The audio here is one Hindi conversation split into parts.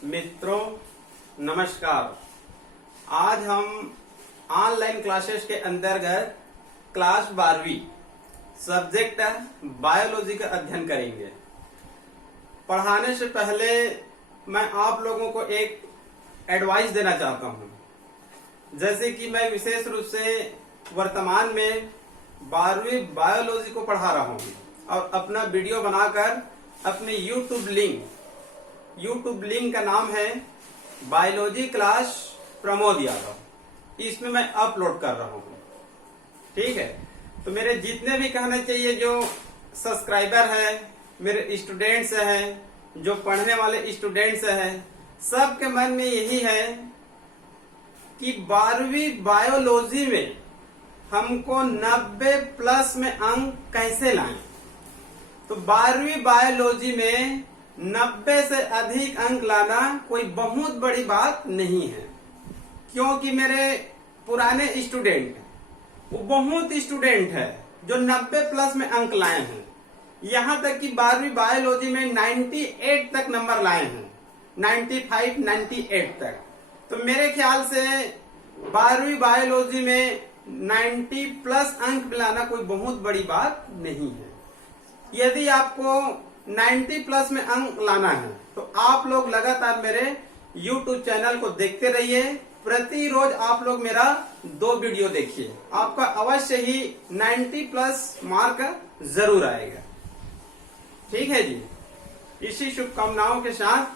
मित्रों नमस्कार। आज हम ऑनलाइन क्लासेस के अंतर्गत क्लास 12वीं सब्जेक्ट बायोलॉजी का अध्ययन करेंगे। पढ़ाने से पहले मैं आप लोगों को एक एडवाइस देना चाहता हूं। जैसे कि मैं विशेष रूप से वर्तमान में 12वीं बायोलॉजी को पढ़ा रहा हूं और अपना वीडियो बनाकर अपने यूट्यूब लिंक का नाम है बायोलॉजी क्लास प्रमोद यादव, इसमें मैं अपलोड कर रहा हूं। ठीक है, तो मेरे जितने भी कहना चाहिए जो सब्सक्राइबर है, मेरे स्टूडेंट्स हैं, जो पढ़ने वाले स्टूडेंट्स हैं, सबके मन में यही है कि 12वीं बायोलॉजी में हमको 90+ में अंक कैसे लाएं। तो 12वीं बायोलॉजी में 90 से अधिक अंक लाना कोई बहुत बड़ी बात नहीं है, क्योंकि मेरे पुराने स्टूडेंट वो बहुत स्टूडेंट है जो 90+ में अंक लाए हैं। यहाँ तक कि 12वीं बायोलॉजी में 98 तक नंबर लाए हैं, 95, 98 तक। तो मेरे ख्याल से 12वीं बायोलॉजी में 90+ अंक लाना कोई बहुत बड़ी बात नहीं है। यदि आपको 90+ में अंक लाना है तो आप लोग लगातार मेरे YouTube चैनल को देखते रहिए। प्रतिरोज आप लोग मेरा 2 वीडियो देखिए, आपका अवश्य ही 90+ मार्क जरूर आएगा। ठीक है जी, इसी शुभकामनाओं के साथ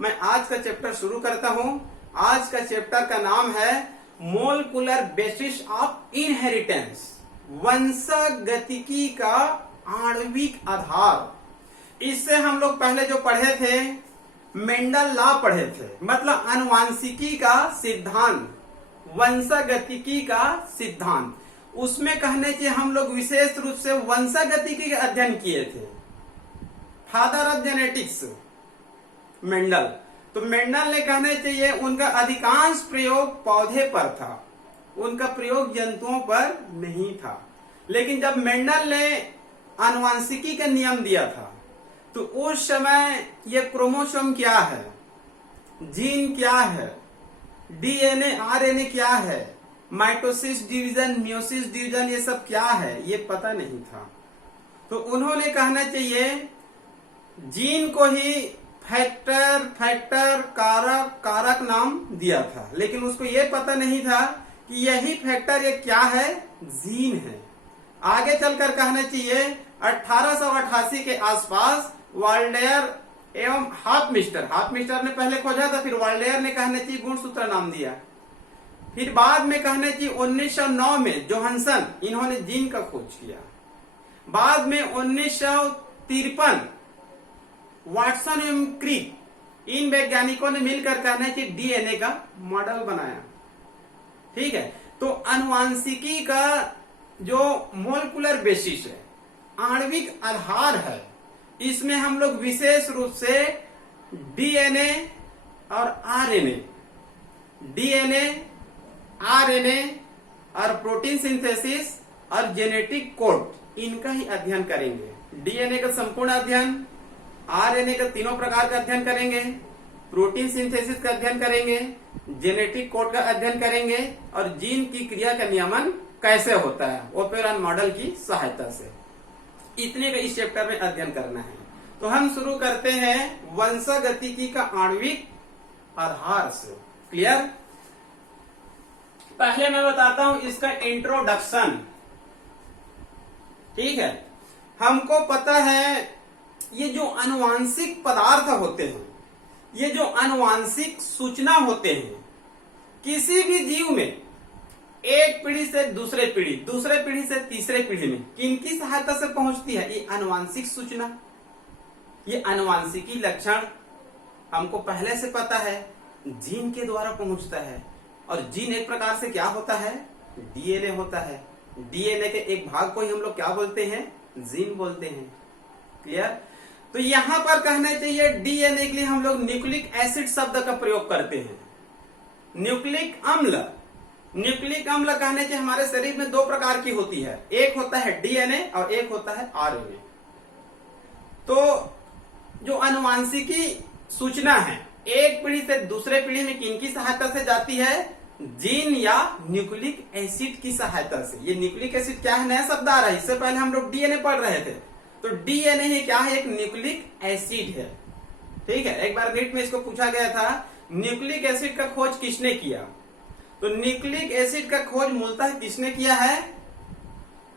मैं आज का चैप्टर शुरू करता हूं। आज का चैप्टर का नाम है मोलिकुलर बेसिस ऑफ इनहेरिटेंस, वंशागतिकी का आणविक आधार। इससे हम लोग पहले जो पढ़े थे मेंडल लॉ पढ़े थे, मतलब आनुवांशिकी का सिद्धांत, वंशागतिकी का सिद्धांत। उसमें कहने चाहिए हम लोग विशेष रूप से वंशागतिकी का अध्ययन किए थे, फादर ऑफ जेनेटिक्स मेंडल। तो मेंडल ने कहने चाहिए उनका अधिकांश प्रयोग पौधे पर था, उनका प्रयोग जंतुओं पर नहीं था। लेकिन जब मेंडल ने आनुवांशिकी का नियम दिया था तो उस समय ये क्रोमोसोम क्या है, जीन क्या है, डीएनए आरएनए क्या है, माइटोसिस डिवीजन, मियोसिस डिवीजन, ये सब क्या है, ये पता नहीं था। तो उन्होंने कहना चाहिए जीन को ही फैक्टर कारक नाम दिया था, लेकिन उसको ये पता नहीं था कि यही फैक्टर ये क्या है, जीन है। आगे चलकर कहना चाहिए 1888 के आसपास वाल्डेयर एवं हाफमिस्टर ने पहले खोजा था, फिर वाल्डेयर ने कहने चाहिए गुणसूत्र नाम दिया। फिर बाद में कहने चाहिए 1909 में जोहानसन, इन्होंने जीन का खोज किया। बाद में 1953 वाटसन एवं क्रिक, इन वैज्ञानिकों ने मिलकर कहने चाहिए डीएनए का मॉडल बनाया। ठीक है, तो आनुवांशिकी का जो मोलिकुलर बेसिस है, आणविक आधार है, इसमें हम लोग विशेष रूप से डीएनए और आरएनए और प्रोटीन सिंथेसिस और जेनेटिक कोड, इनका ही अध्ययन करेंगे। डीएनए का संपूर्ण अध्ययन, आरएनए का तीनों प्रकार का अध्ययन करेंगे, प्रोटीन सिंथेसिस का अध्ययन करेंगे, जेनेटिक कोड का अध्ययन करेंगे और जीन की क्रिया का नियमन कैसे होता है ओपेरॉन मॉडल की सहायता से। इतने का इस चैप्टर में अध्ययन करना है। तो हम शुरू करते हैं वंशागतिकी का आणविक आधार से। क्लियर? पहले मैं बताता हूं इसका इंट्रोडक्शन। ठीक है, हमको पता है ये जो आनुवांशिक पदार्थ होते हैं, ये जो आनुवांशिक सूचना होते हैं, किसी भी जीव में एक पीढ़ी से दूसरे पीढ़ी से तीसरे पीढ़ी में किनकी सहायता से पहुंचती है? ये आनुवांशिक सूचना, ये आनुवांशिकी लक्षण हमको पहले से पता है, जीन के द्वारा पहुंचता है। और जीन एक प्रकार से क्या होता है? डीएनए होता है। डीएनए के एक भाग को ही हम लोग क्या बोलते हैं? जीन बोलते हैं। क्लियर? तो यहां पर कहना चाहिए डीएनए के लिए हम लोग न्यूक्लिक एसिड शब्द का प्रयोग करते हैं। न्यूक्लिक अम्ल कहने के हमारे शरीर में 2 प्रकार की होती है, एक होता है डीएनए और एक होता है आरएनए। तो जो आनुवांशिकी सूचना है एक पीढ़ी से दूसरे पीढ़ी में किनकी सहायता से जाती है? जीन या न्यूक्लिक एसिड की सहायता से। ये न्यूक्लिक एसिड क्या है? नया शब्द आ रहा है, इससे पहले हम लोग डीएनए पढ़ रहे थे। तो डीएनए ही क्या है? एक न्यूक्लिक एसिड है। ठीक है, एक बार नीट में इसको पूछा गया था न्यूक्लिक एसिड का खोज किसने किया? तो न्यूक्लिक एसिड का खोज मूलतः किसने किया है?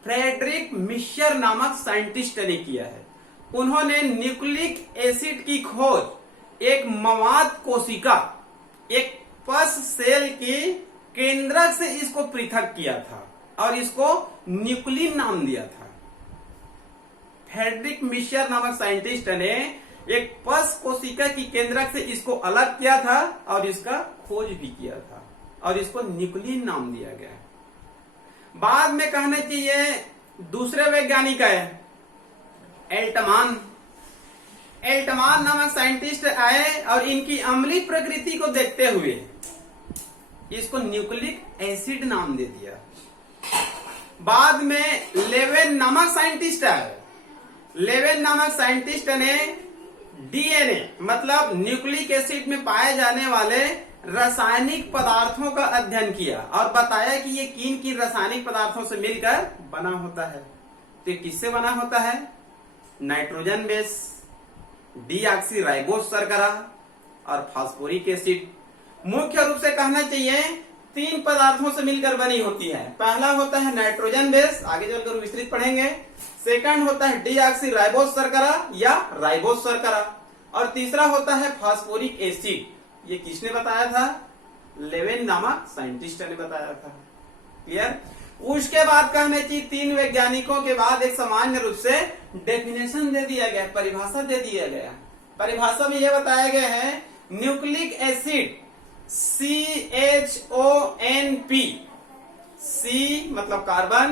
फ्रेडरिक मिशर नामक साइंटिस्ट ने किया है। उन्होंने न्यूक्लिक एसिड की खोज एक मवाद कोशिका, एक पस सेल की केंद्रक से इसको पृथक किया था और इसको न्यूक्लिन नाम दिया था। फ्रेडरिक मिशर नामक साइंटिस्ट ने एक पस कोशिका की केंद्रक से इसको अलग किया था और इसका खोज भी किया था और इसको न्यूक्लिन नाम दिया गया। बाद में कहना चाहिए दूसरे वैज्ञानिक है एल्टमान। एल्टमान नामक साइंटिस्ट आए और इनकी अम्लीय प्रकृति को देखते हुए इसको न्यूक्लिक एसिड नाम दे दिया। बाद में लेवेन नामक साइंटिस्ट आए। लेवेन नामक साइंटिस्ट ने डीएनए मतलब न्यूक्लिक एसिड में पाए जाने वाले रासायनिक पदार्थों का अध्ययन किया और बताया कि ये किन किन रासायनिक पदार्थों से मिलकर बना होता है। तो किससे बना होता है? नाइट्रोजन बेस, डीऑक्सीराइबोस शर्करा और फास्फोरिक एसिड। मुख्य रूप से कहना चाहिए 3 पदार्थों से मिलकर बनी होती है। पहला होता है नाइट्रोजन बेस, आगे चलकर विस्तृत पढ़ेंगे। सेकंड होता है डीऑक्सीराइबोस शर्करा या राइबोस शर्करा और तीसरा होता है फास्फोरिक एसिड। ये किसने बताया था? लेवेन नामक साइंटिस्ट ने बताया था। क्लियर? उसके बाद कहने चाहिए 3 वैज्ञानिकों के बाद एक सामान्य रूप से डेफिनेशन दे दिया गया, परिभाषा दे दिया गया। परिभाषा में यह बताया गया है न्यूक्लिक एसिड CHONP, C मतलब कार्बन,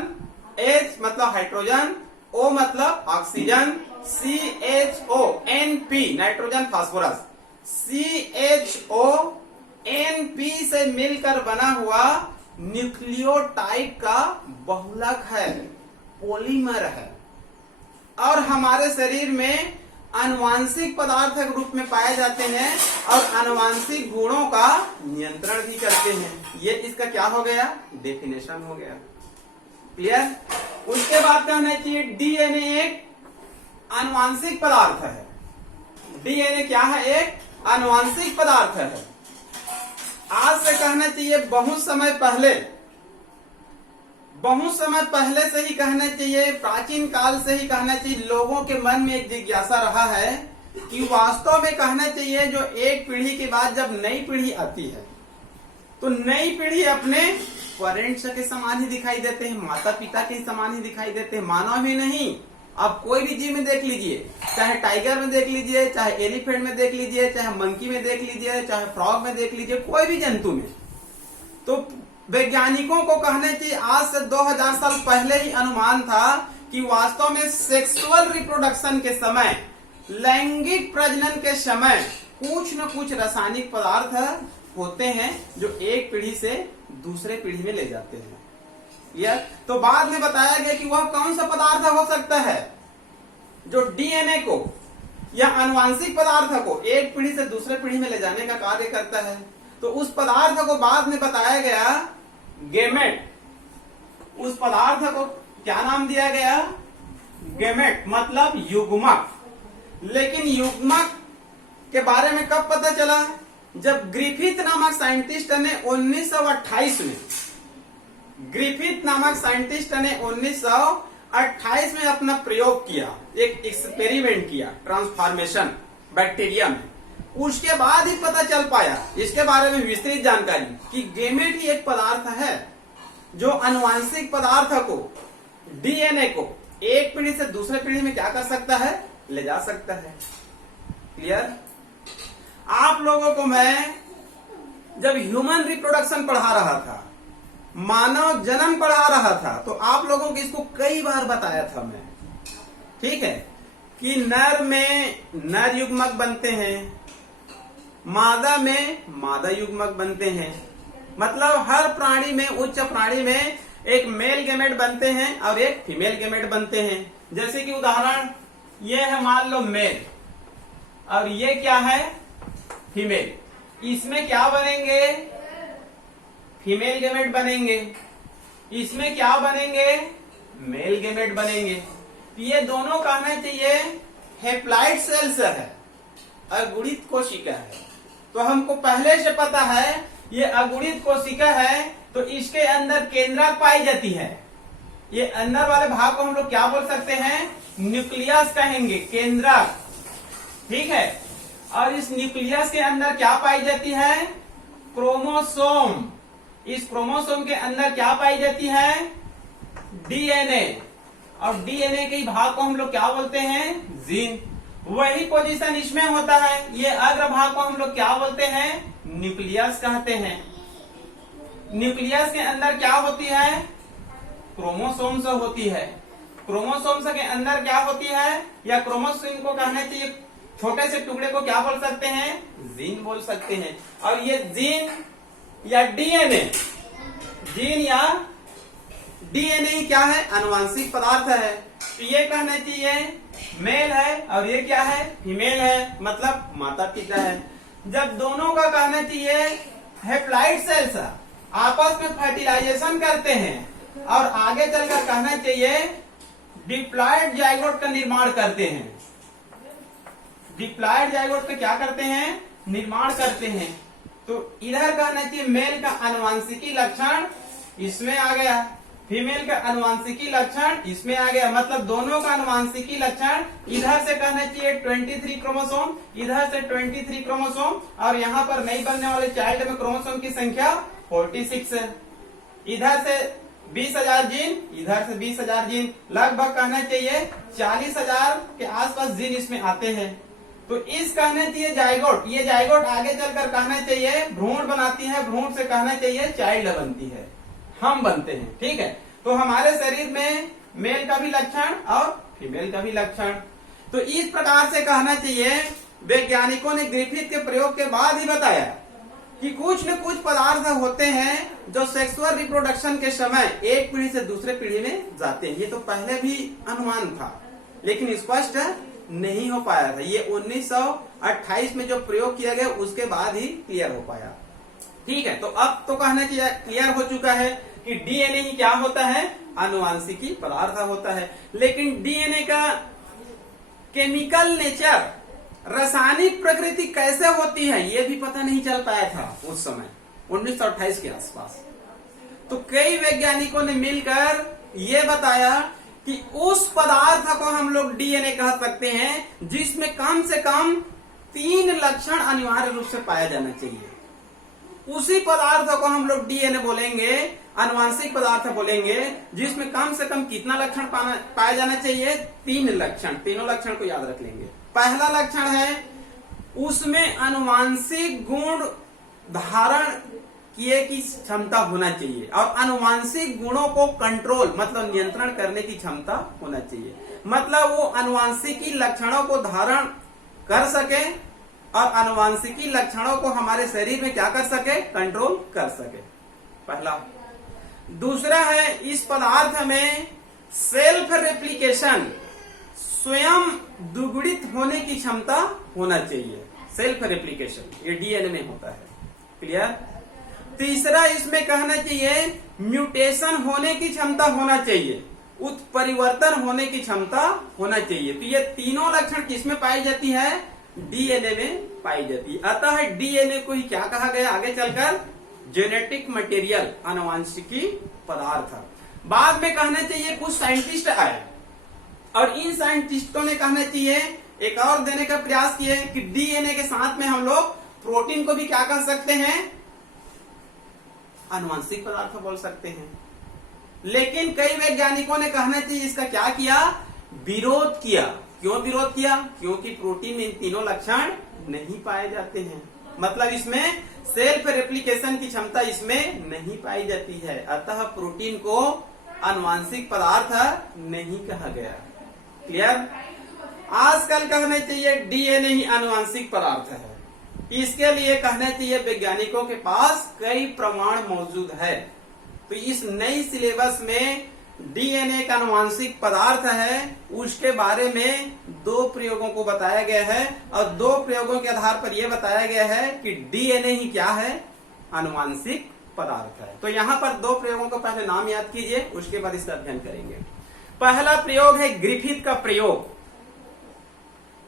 H मतलब हाइड्रोजन, O मतलब oxygen, CHONP nitrogen phosphorus, CHONP से मिलकर बना हुआ न्यूक्लियोटाइड का बहुलक है, पॉलीमर है और हमारे शरीर में आनुवांशिक पदार्थ के रूप में पाए जाते हैं और आनुवांशिक गुणों का नियंत्रण भी करते हैं। ये इसका क्या हो गया? डेफिनेशन हो गया। क्लियर? उसके बाद कहना चाहिए डीएनए एक आनुवांशिक पदार्थ है। डीएनए क्या है? एक आनुवांशिक पदार्थ है। आज से कहना चाहिए बहुत समय पहले से ही कहना चाहिए, प्राचीन काल से ही कहना चाहिए, लोगों के मन में एक जिज्ञासा रहा है कि वास्तव में कहना चाहिए जो एक पीढ़ी के बाद जब नई पीढ़ी आती है तो नई पीढ़ी अपने पेरेंट्स के समान ही दिखाई देते हैं, माता पिता के समान ही दिखाई देते हैं। मानव ही नहीं, आप कोई भी जीव में देख लीजिए, चाहे टाइगर में देख लीजिए, चाहे एलिफेंट में देख लीजिए, चाहे मंकी में देख लीजिए, चाहे फ्रॉग में देख लीजिए, कोई भी जंतु में। तो वैज्ञानिकों को कहने चाहिए आज से 2000 साल पहले ही अनुमान था कि वास्तव में सेक्सुअल रिप्रोडक्शन के समय, लैंगिक प्रजनन के समय कुछ न कुछ रासायनिक पदार्थ होते हैं जो एक पीढ़ी से दूसरे पीढ़ी में ले जाते हैं। यह तो बाद में बताया गया कि वह कौन सा पदार्थ हो सकता है जो डीएनए को या आनुवांशिक पदार्थ को एक पीढ़ी से दूसरे पीढ़ी में ले जाने का कार्य करता है। तो उस पदार्थ को बाद में बताया गया गेमेट। उस पदार्थ को क्या नाम दिया गया? गेमेट मतलब युग्मक। लेकिन युग्मक के बारे में कब पता चला? जब ग्रिफिथ नामक साइंटिस्ट ने 1928 में ग्रिफिथ नामक साइंटिस्ट ने 1928 में अपना प्रयोग किया, एक एक्सपेरिमेंट किया ट्रांसफॉर्मेशन बैक्टीरिया में। उसके बाद ही पता चल पाया इसके बारे में विस्तृत जानकारी कि गेमेट ही एक पदार्थ है जो आनुवांशिक पदार्थ को, डीएनए को एक पीढ़ी से दूसरे पीढ़ी में क्या कर सकता है? ले जा सकता है। क्लियर? आप लोगों को मैं जब ह्यूमन रिप्रोडक्शन पढ़ा रहा था, मानव जन्म पढ़ा रहा था, तो आप लोगों को इसको कई बार बताया था मैं, ठीक है, कि नर में नर युग्मक बनते हैं, मादा में मादा युग्मक बनते हैं। मतलब हर प्राणी में, उच्च प्राणी में एक मेल गेमेट बनते हैं और एक फीमेल गेमेट बनते हैं। जैसे कि उदाहरण ये है, मान लो मेल और ये क्या है? फीमेल। इसमें क्या बनेंगे? फीमेल गेमेट बनेंगे। इसमें क्या बनेंगे? मेल गेमेट बनेंगे। ये दोनों कहना चाहिए हैप्लॉइड सेल्स है, अगुणित कोशिका है। तो हमको पहले से पता है ये अगुणित कोशिका है, तो इसके अंदर केंद्रक पाई जाती है। ये अंदर वाले भाग को हम लोग क्या बोल सकते हैं? न्यूक्लियस कहेंगे, केंद्रक। ठीक है। और इस न्यूक्लियस के अंदर क्या पाई जाती है? क्रोमोसोम। इस क्रोमोसोम के अंदर क्या पाई जाती है? डीएनए। और डीएनए के भाग को हम लोग क्या बोलते हैं? जीन। वही पोजीशन इसमें होता है। ये अग्र भाग को हम लोग क्या बोलते हैं? न्यूक्लियस कहते हैं। न्यूक्लियस के अंदर क्या होती है? क्रोमोसोम्स होती है। क्रोमोसोम्स के अंदर क्या होती है? या क्रोमोसोम को कहना चाहिए छोटे से टुकड़े को क्या बोल सकते हैं? जीन बोल सकते हैं। और ये जीन या डीएनए, जीन या डीएनए क्या है? अनुवांशिक पदार्थ है। तो ये कहना चाहिए मेल है और ये क्या है? फीमेल है, मतलब माता पिता है। जब दोनों का कहना चाहिए हैप्लॉइड सेल्स आपस में फर्टिलाइजेशन करते हैं और आगे चलकर कहना चाहिए डिप्लॉयड जाइगोट का निर्माण करते हैं। डिप्लॉयड जाइगोट का क्या करते हैं? निर्माण करते हैं। तो इधर कहना चाहिए मेल का अनुवांशिकी लक्षण इसमें आ गया, फीमेल का अनुवांशिकी लक्षण इसमें आ गया। मतलब दोनों का अनुवांशिकी लक्षण इधर से कहना चाहिए 23 क्रोमोसोम, इधर से 23 क्रोमोसोम, और यहाँ पर नहीं बनने वाले चाइल्ड में क्रोमोसोम की संख्या 46 है। इधर से 20,000 जीन, इधर से 20,000 जीन, लगभग कहना चाहिए 40,000 के आसपास जीन इसमें आते हैं। तो इस कहना चाहिए जाइगोट, ये जाइगोट आगे चलकर कहना चाहिए भ्रूण बनाती है, भ्रूण से कहना चाहिए चाइल्ड बनती है, हम बनते हैं। ठीक है। तो हमारे शरीर में मेल का भी लक्षण और फीमेल का भी लक्षण। तो इस प्रकार से कहना चाहिए वैज्ञानिकों ने ग्रिफिथ के प्रयोग के बाद ही बताया कि कुछ न कुछ पदार्थ होते हैं जो सेक्सुअल रिप्रोडक्शन के समय एक पीढ़ी से दूसरे पीढ़ी में जाते हैं। ये तो पहले भी अनुमान था, लेकिन स्पष्ट नहीं हो पाया था। ये 1928 में जो प्रयोग किया गया उसके बाद ही क्लियर हो पाया। ठीक है। तो अब तो कहना चाहिए क्लियर हो चुका है कि डीएनए ही क्या होता है? आनुवांशिकी पदार्थ होता है। लेकिन डीएनए का केमिकल नेचर, रासायनिक प्रकृति कैसे होती है ये भी पता नहीं चल पाया था उस समय 1928 के आसपास। तो कई वैज्ञानिकों ने मिलकर ये बताया कि उस पदार्थ को हम लोग डीएनए कह सकते हैं जिसमें कम से कम 3 लक्षण अनिवार्य रूप से पाया जाना चाहिए। उसी पदार्थ को हम लोग डीएनए बोलेंगे, आनुवांशिक पदार्थ बोलेंगे जिसमें कम से कम कितना लक्षण पाया जाना चाहिए? 3 लक्षण। तीनों लक्षण को याद रख लेंगे। पहला लक्षण है उसमें आनुवांशिक गुण धारण किए की क्षमता होना चाहिए और आनुवांशिक गुणों को कंट्रोल मतलब नियंत्रण करने की क्षमता होना चाहिए। मतलब वो आनुवांशिकी लक्षणों को धारण कर सके और आनुवांशिकी लक्षणों को हमारे शरीर में क्या कर सके? कंट्रोल कर सके, पहला। दूसरा है इस पदार्थ में सेल्फ रेप्लिकेशन, स्वयं दुगुणित होने की क्षमता होना चाहिए। सेल्फ रेप्लिकेशन ये डीएनए में होता है। क्लियर। तीसरा इसमें कहना चाहिए म्यूटेशन होने की क्षमता होना चाहिए, उत्परिवर्तन होने की क्षमता होना चाहिए। तो ये तीनों लक्षण किसमें पाई जाती है? डीएनए में पाई जाती है। अतः डीएनए को ही क्या कहा गया आगे चलकर? जेनेटिक मटेरियल, आनुवांशिकी पदार्थ। बाद में कहना चाहिए कुछ साइंटिस्ट आए और इन साइंटिस्टों ने कहना चाहिए एक और देने का प्रयास किए कि डीएनए के साथ में हम लोग प्रोटीन को भी क्या कह सकते हैं? आनुवांशिक पदार्थ बोल सकते हैं। लेकिन कई वैज्ञानिकों ने कहना चाहिए इसका क्या किया? विरोध किया। क्यों विरोध किया? क्योंकि प्रोटीन में इन तीनों लक्षण नहीं पाए जाते हैं। मतलब इसमें सेल्फ रेप्लिकेशन की क्षमता इसमें नहीं पाई जाती है। अतः प्रोटीन को आनुवांशिक पदार्थ नहीं कहा गया। क्लियर। आजकल कहना चाहिए डीएनए ही आनुवांशिक पदार्थ है। इसके लिए कहना चाहिए वैज्ञानिकों के पास कई प्रमाण मौजूद है। तो इस नई सिलेबस में डीएनए का आनुवांशिक पदार्थ है, उसके बारे में 2 प्रयोगों को बताया गया है और 2 प्रयोगों के आधार पर यह बताया गया है कि डीएनए ही क्या है, आनुवांशिक पदार्थ है। तो यहाँ पर 2 प्रयोगों का पहले नाम याद कीजिए, उसके बाद इसका अध्ययन करेंगे। पहला प्रयोग है ग्रिफिथ का प्रयोग।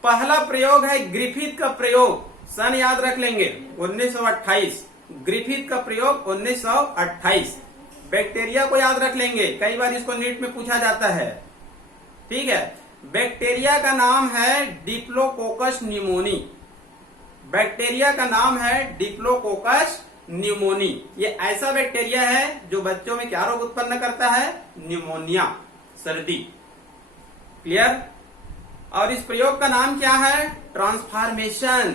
पहला प्रयोग है ग्रिफिथ का प्रयोग, सन याद रख लेंगे 1928। ग्रिफिथ का प्रयोग 1928। बैक्टीरिया को याद रख लेंगे, कई बार इसको नीट में पूछा जाता है। ठीक है, बैक्टीरिया का नाम है डिप्लोकोकस न्यूमोनी। बैक्टीरिया का नाम है डिप्लोकोकस न्यूमोनी। ये ऐसा बैक्टीरिया है जो बच्चों में क्या रोग उत्पन्न करता है, न्यूमोनिया, सर्दी। क्लियर। और इस प्रयोग का नाम क्या है, ट्रांसफॉर्मेशन।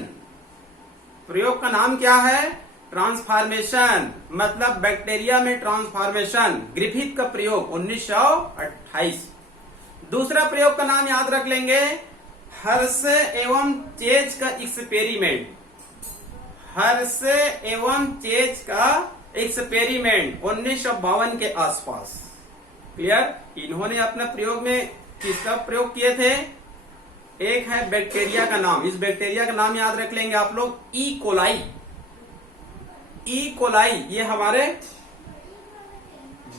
प्रयोग का नाम क्या है, ट्रांसफॉर्मेशन, मतलब बैक्टीरिया में ट्रांसफॉर्मेशन। ग्रिफिथ का प्रयोग 1928। दूसरा प्रयोग का नाम याद रख लेंगे, हर्शे एवं चेज का एक्सपेरिमेंट। हर्शे एवं चेज का एक्सपेरिमेंट 1952 के आसपास। क्लियर। इन्होंने अपने प्रयोग में किसका प्रयोग किए थे, एक है बैक्टीरिया का नाम, इस बैक्टीरिया का नाम याद रख लेंगे आप लोग, ई कोलाई। ई कोलाई ये हमारे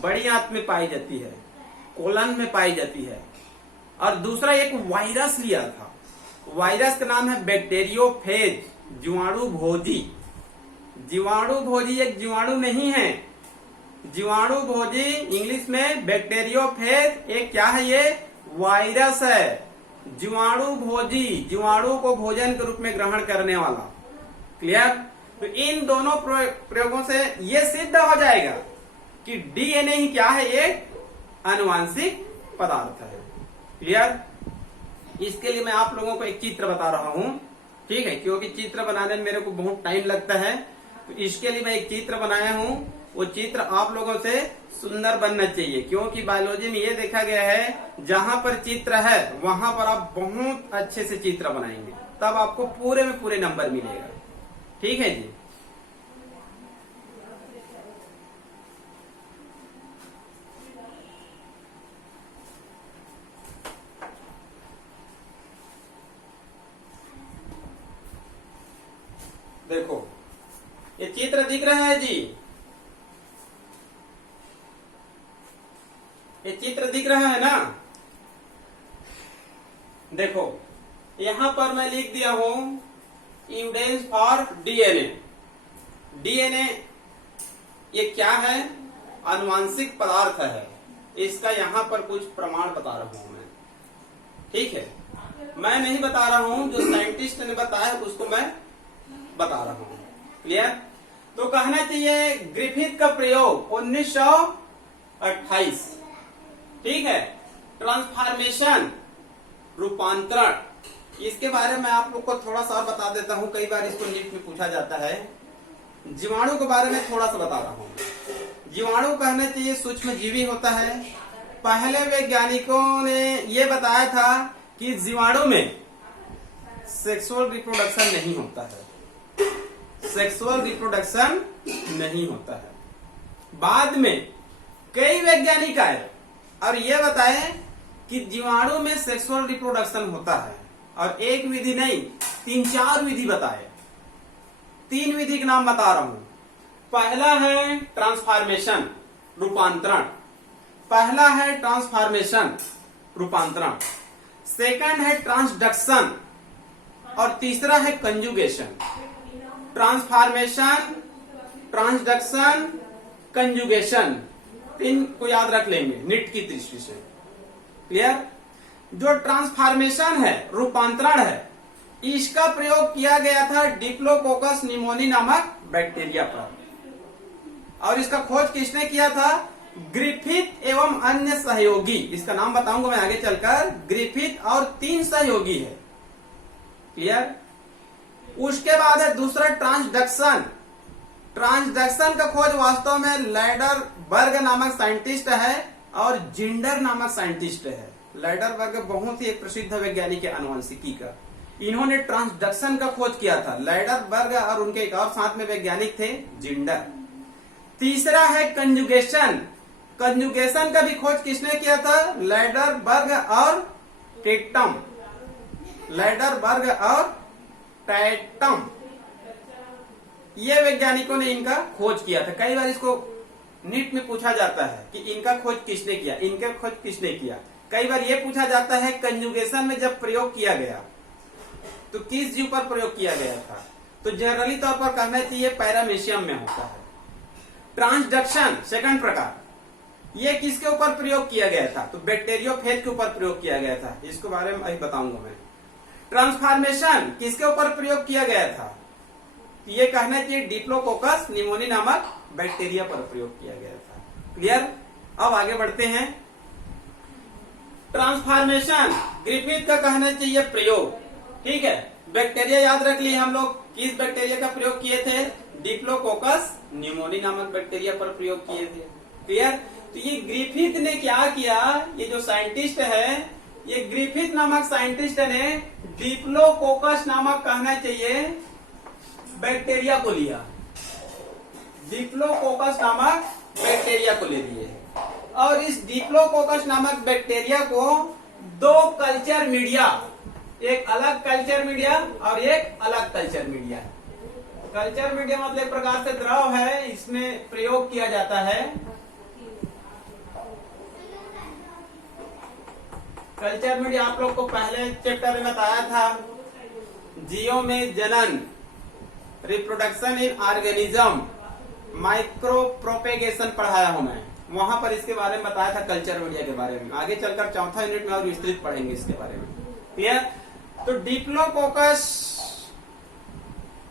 बड़ी आंत में पाई जाती है, कोलन में पाई जाती है। और दूसरा एक वायरस लिया था, वायरस का नाम है बैक्टीरियोफेज, जीवाणु भोजी। जीवाणु भोजी एक जीवाणु नहीं है, जीवाणु भोजी इंग्लिश में बैक्टीरियोफेज एक क्या है, ये वायरस है। जीवाणु भोजी, जीवाणु को भोजन के रूप में ग्रहण करने वाला। क्लियर। तो इन दोनों प्रयोगों से यह सिद्ध हो जाएगा कि डीएनए ही क्या है, एक आनुवांशिक पदार्थ है। क्लियर। इसके लिए मैं आप लोगों को एक चित्र बता रहा हूं, ठीक है, क्योंकि चित्र बनाने में मेरे को बहुत टाइम लगता है, तो इसके लिए मैं एक चित्र बनाया हूं। वो चित्र आप लोगों से सुंदर बनना चाहिए, क्योंकि बायोलॉजी में ये देखा गया है जहां पर चित्र है वहां पर आप बहुत अच्छे से चित्र बनाएंगे, तब आपको पूरे में पूरे नंबर मिलेगा। ठीक है जी। देखो ये चित्र दिख रहा है जी, ये चित्र दिख रहा है ना। देखो यहां पर मैं लिख दिया हूं एविडेंस फॉर डीएनए। डीएनए ये क्या है, आनुवांशिक पदार्थ है। इसका यहां पर कुछ प्रमाण बता रहा हूं मैं। ठीक है, मैं नहीं बता रहा हूं, जो साइंटिस्ट ने बताया उसको मैं बता रहा हूं। क्लियर। तो कहना चाहिए ग्रिफिथ का प्रयोग 1928। ठीक है। ट्रांसफॉर्मेशन, रूपांतरण, इसके बारे में आप लोग को थोड़ा सा बता देता हूं, कई बार इसको नीट में पूछा जाता है। जीवाणु के बारे में थोड़ा सा बता रहा हूं। जीवाणु कहना चाहिए सूक्ष्म जीवी होता है। पहले वैज्ञानिकों ने यह बताया था कि जीवाणु में सेक्सुअल रिप्रोडक्शन नहीं होता है, सेक्सुअल रिप्रोडक्शन नहीं होता है। बाद में कई वैज्ञानिक आए और ये बताए कि जीवाणु में सेक्सुअल रिप्रोडक्शन होता है, और एक विधि नहीं 3-4 विधि बताए। 3 विधि के नाम बता रहा हूं। पहला है ट्रांसफॉर्मेशन, रूपांतरण। पहला है ट्रांसफॉर्मेशन, रूपांतरण। सेकंड है ट्रांसडक्शन, और तीसरा है कंजुगेशन। ट्रांसफॉर्मेशन, ट्रांसडक्शन, कंजुगेशन, 3 को याद रख लेंगे नीट की दृष्टि से। क्लियर। जो ट्रांसफॉर्मेशन है, रूपांतरण है, इसका प्रयोग किया गया था डिप्लोकोकस न्यूमोनी नामक बैक्टीरिया पर। और इसका खोज किसने किया था, ग्रिफिथ एवं अन्य सहयोगी। इसका नाम बताऊंगा मैं आगे चलकर। ग्रिफिथ और 3 सहयोगी है। क्लियर। उसके बाद है दूसरा ट्रांसडक्शन। ट्रांसडक्शन का खोज वास्तव में लैडरबर्ग नामक साइंटिस्ट है और जिंडर नामक साइंटिस्ट है। लैडरबर्ग बहुत ही एक प्रसिद्ध वैज्ञानिक है आनुवंशिकी का। इन्होंने ट्रांसडक्शन का खोज किया था। लैडरबर्ग और उनके एक और साथ में वैज्ञानिक थे, जिंडर। तीसरा है कंजुगेशन। कंजुगेशन का भी खोज किसने किया था? लैडरबर्ग और टैटम। लैडरबर्ग और टैटम, ये वैज्ञानिकों ने इनका खोज किया था। कई बार इसको नीट में पूछा जाता है कि इनका खोज किसने किया, इनका खोज किसने किया। कई बार ये पूछा जाता है कंजुगेशन में जब प्रयोग किया गया तो किस जीव पर प्रयोग किया गया था? तो जनरली तौर पर कहना चाहिए पैरामीशियम में होता है। ट्रांसडक्शन सेकंड प्रकार, ये किसके ऊपर प्रयोग किया गया था? तो बैक्टीरियोफेज के ऊपर प्रयोग किया गया था। इसके बारे में अभी बताऊंगा मैं। ट्रांसफॉर्मेशन किसके ऊपर प्रयोग किया गया था? ये कहना चाहिए डिप्लोकोकस निमोनी नामक बैक्टीरिया पर प्रयोग किया गया था। क्लियर? अब आगे बढ़ते हैं। ट्रांसफॉर्मेशन ग्रिफिथ का कहना चाहिए प्रयोग। ठीक है, बैक्टीरिया याद रख लिए हम लोग। किस बैक्टीरिया का प्रयोग किए थे? डिप्लोकोकस निमोनी नामक बैक्टीरिया पर प्रयोग किए थे। क्लियर? तो ये ग्रिफिथ ने क्या किया, ये जो साइंटिस्ट है, ये ग्रिफिथ नामक साइंटिस्ट ने डिप्लोकोकस नामक कहना चाहिए बैक्टीरिया को लिया। डिप्लोकोकस नामक बैक्टीरिया को ले लिए और इस डिप्लोकोकस नामक बैक्टीरिया को दो कल्चर मीडिया, एक अलग कल्चर मीडिया और एक अलग कल्चर मीडिया। कल्चर मीडिया मतलब एक प्रकार से द्रव है, इसमें प्रयोग किया जाता है। कल्चर मीडिया आप लोग को पहले चैप्टर में बताया था, जीवों में जनन, reproduction in organism, micro propagation पढ़ाया हूं मैं, वहां पर इसके बारे में बताया था कल्चर मीडिया के बारे में। आगे चलकर चौथा यूनिट में और विस्तृत पढ़ेंगे इसके बारे में। क्लियर? तो डिप्लोकोकस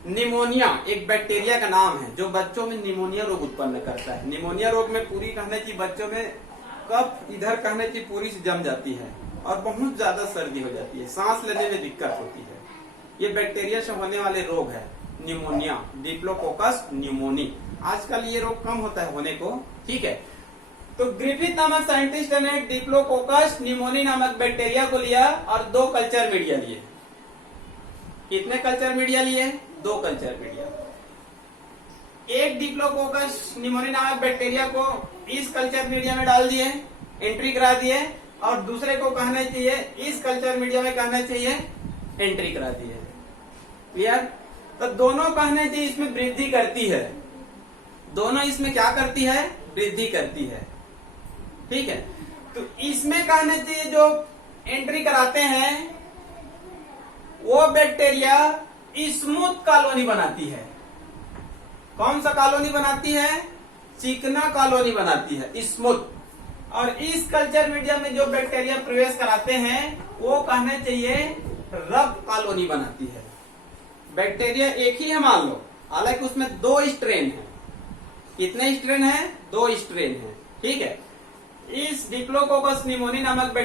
निमोनिया एक बैक्टीरिया का नाम है जो बच्चों में निमोनिया रोग उत्पन्न करता है। निमोनिया रोग में पूरी कहने की बच्चों में कफ इधर कहने की पूरी से जम जाती है और बहुत ज्यादा सर्दी हो जाती है, सांस लेने में दिक्कत होती है। ये बैक्टीरिया से होने वाले रोग है निमोनिया, डिप्लोकोकस निमोनी। आजकल ये रोग कम होता है होने को। ठीक है, तो ग्रिफिथ नामक साइंटिस्ट ने डिप्लोकोकस निमोनी नामक बैक्टीरिया को लिया और दो कल्चर मीडिया लिए। कितने कल्चर मीडिया लिए? दो कल्चर मीडिया। एक डिप्लोकोकस निमोनी नामक बैक्टीरिया को इस कल्चर मीडिया में डाल दिए, एंट्री करा दिए, और दूसरे को कहना चाहिए इस कल्चर मीडिया में कहना चाहिए एंट्री करा दिए। क्लियर? तो दोनों कहने चाहिए इसमें वृद्धि करती है, दोनों इसमें क्या करती है? वृद्धि करती है। ठीक है, तो इसमें कहना चाहिए जो एंट्री कराते हैं वो बैक्टीरिया स्मूथ कॉलोनी बनाती है। कौन सा कॉलोनी बनाती है? चिकना कॉलोनी बनाती है, स्मूथ। और इस कल्चर मीडिया में जो बैक्टीरिया प्रवेश कराते हैं वो कहना चाहिए रफ कॉलोनी बनाती है। बैक्टीरिया एक ही है मान लो, हालांकि उसमें दो स्ट्रेन है। कितने स्ट्रेन है? दो स्ट्रेन है। ठीक है, इस डिप्लोकोकस निमोनी नामक बैक्टीरिया